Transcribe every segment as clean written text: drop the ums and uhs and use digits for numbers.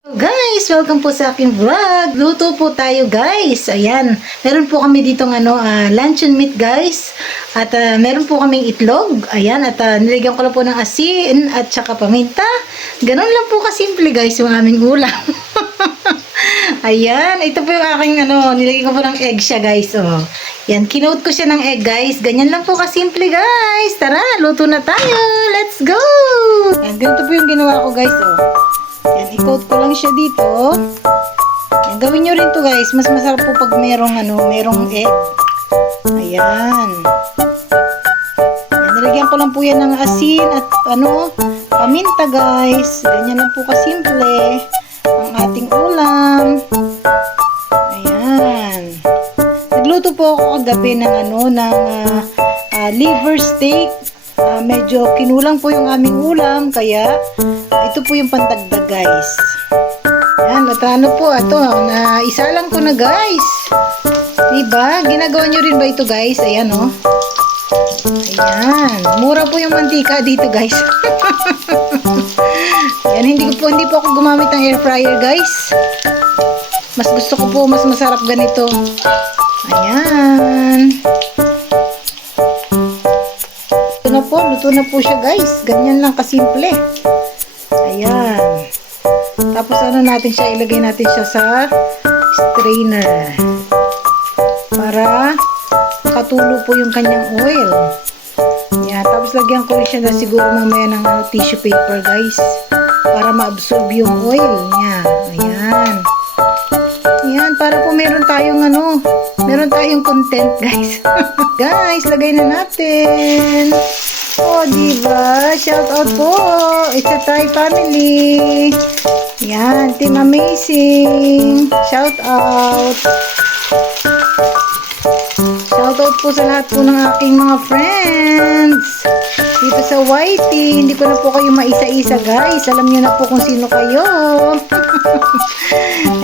Guys, welcome po sa aking vlog. Luto po tayo guys. Ayan, meron po kami ditong luncheon meat guys. At meron po kaming itlog. Ayan, at nilagyan ko lang po ng asin at saka paminta. Ganun lang po kasimple guys yung aming ulam. Ayan, ito po yung aking nilagyan ko po ng egg siya guys. Oh. Yan, kinote ko siya ng egg guys. Ganyan lang po kasimple guys. Tara, luto na tayo. Let's go! Yan, ganito po yung ginawa ko guys. Oh. Yan, i-coat ko lang siya dito. Yan, gawin nyo rin to guys. Mas masarap po pag merong egg. Ayan. Yan, nilagyan ko lang po yan ng asin at paminta guys. Ganyan lang po kasimple ang ating ulam. Ayan. Nagluto po ako kagabi ng liver steak. Medyo kinulang po yung aming ulam kaya ito po yung pandagdag guys. Yan, at na isa lang ko na guys. Diba? Ginagawa nyo rin ba ito guys? Ayan o. Ayan. Mura po yung mantika dito guys. Yan, hindi po ako gumamit ng air fryer guys. Mas gusto ko po, mas masarap ganito. Ayan. Luto na po siya guys. Ganyan lang kasimple. Ayan. Tapos natin siya, ilagay natin siya sa strainer. Para makatulo po yung kanyang oil. Ayan. Tapos lagyan ko rin siya na siguro mamaya ng tissue paper guys. Para ma-absorb yung oil niya. Ayan. Ayan. Para po meron tayong content guys. Guys, lagay na natin. Oh, diba? Shout out po. It's a Thai family. Yan, Team Amazing. Shout out. Shout out po sa lahat po ng aking mga friends. Dito sa YT. Hindi ko na po kayo maisa-isa guys. Alam niyo na po kung sino kayo.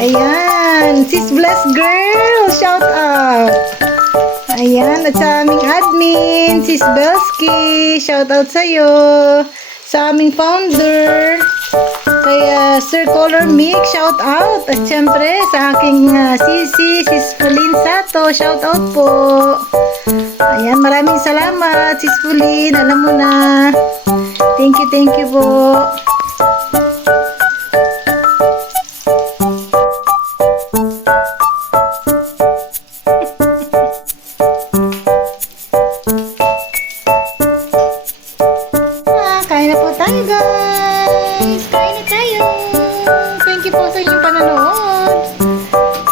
Ayan. Sis Bless Girl. Shout out. Ayan, at sa aming admin, Sis Belsky, shout out sa'yo. Sa aming founder, kaya Sir Color Mick, shout out. At syempre, sa aking sisi, Sis Pauline Sato, shout out po. Ayan, maraming salamat, Sis Pauline, alam mo na. Thank you po. Kain na po tayo guys! Kain na tayo! Thank you po sa inyong panonood!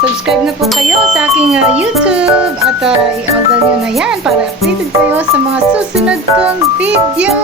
Subscribe na po kayo sa aking YouTube at i-order nyo na yan para updated kayo sa mga susunod kong video!